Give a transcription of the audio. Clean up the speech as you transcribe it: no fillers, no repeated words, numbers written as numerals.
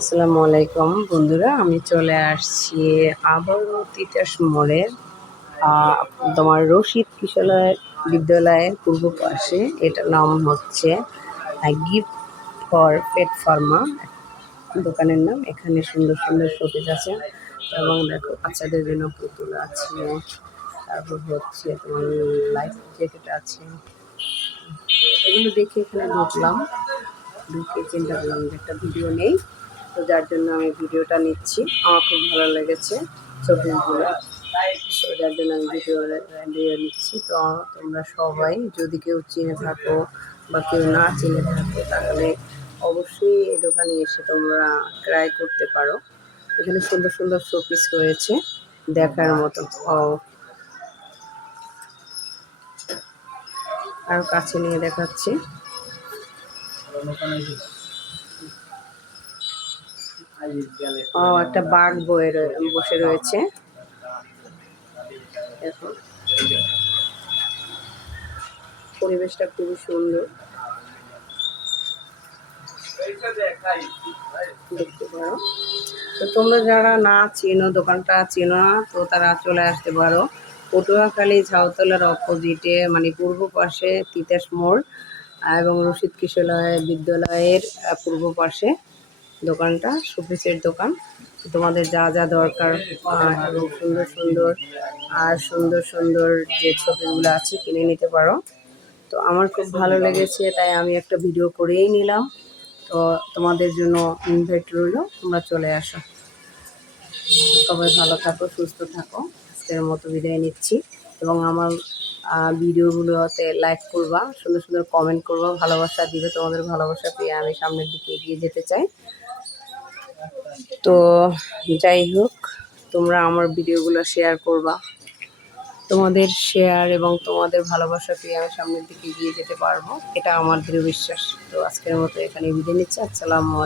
আসসালামু আলাইকুম বন্ধুরা, আমি চলে আসছি আবারও তিতাস মোড়ের তোমার রশিদ কিশোর বিদ্যালয়ের পূর্ব পাশে। এটার নাম হচ্ছে গিফট ফর পেট ফার্মা দোকানের নাম। এখানে সুন্দর সুন্দর শোপিস আছে এবং দেখো বাচ্চাদের জন্য পুতুল আছে, তারপর হচ্ছে তোমার লাইফ জ্যাকেট আছে। এগুলো দেখে এখানে ঢুকলাম, ঢুকে চিন্তা করলাম যে একটা ভিডিও নেই, তো যার জন্য আমি ভিডিওটা নিচ্ছি। আমার খুব ভালো লেগেছে ছবিগুলো, তো যার জন্য আমি ভিডিও নিচ্ছি। তো তোমরা সবাই যদি কেউ চিনে থাকো বা কেউ না চিনে থাকো তাহলে অবশ্যই এই দোকানে এসে তোমরা ট্রাই করতে পারো। এখানে সুন্দর সুন্দর শোপিস রয়েছে দেখার মতো। আর কাছে নিয়ে দেখাচ্ছি। একটা বাঘ বসে রয়েছে, দেখো পরিবেশটা খুবই সুন্দর দেখতে পারো। তো তোমরা যারা না চেনো, দোকানটা চেনো না, তো তারা চলে আসতে পারো। পটুয়াখালী ঝাউতলার অপোজিটে, মানে পূর্ব পাশে তিতাস মোড় এবং রশিদ কিশোর বিদ্যালয়ের পূর্ব পাশে দোকানটা, শোপিসের দোকান। তোমাদের যা যা দরকার এবং সুন্দর সুন্দর যে ছবিগুলো আছে কিনে নিতে পারো। তো আমার খুব ভালো লেগেছে, তাই আমি একটা ভিডিও করেই নিলাম। তো তোমাদের জন্য ইনভাইট রইল, তোমরা চলে আসো। সবাই ভালো থাকো, সুস্থ থাকো। আজকের মতো বিদায় নিচ্ছি এবং আমার ভিডিওগুলোতে লাইক করবা, সুন্দর সুন্দর কমেন্ট করবা, ভালোবাসা দিবে। তোমাদের ভালোবাসা পেয়ে আমি সামনের দিকে এগিয়ে যেতে চাই। তো যাই হোক, তোমরা আমার ভিডিওগুলো শেয়ার করবা। তোমাদের শেয়ার এবং তোমাদের ভালোবাসা পেয়ে আমি সামনের দিকে এগিয়ে যেতে পারবো, এটা আমার দৃঢ় বিশ্বাস। তো আজকের মতো এখানে বিদায় নিচ্ছি। আসসালামু আলাইকুম।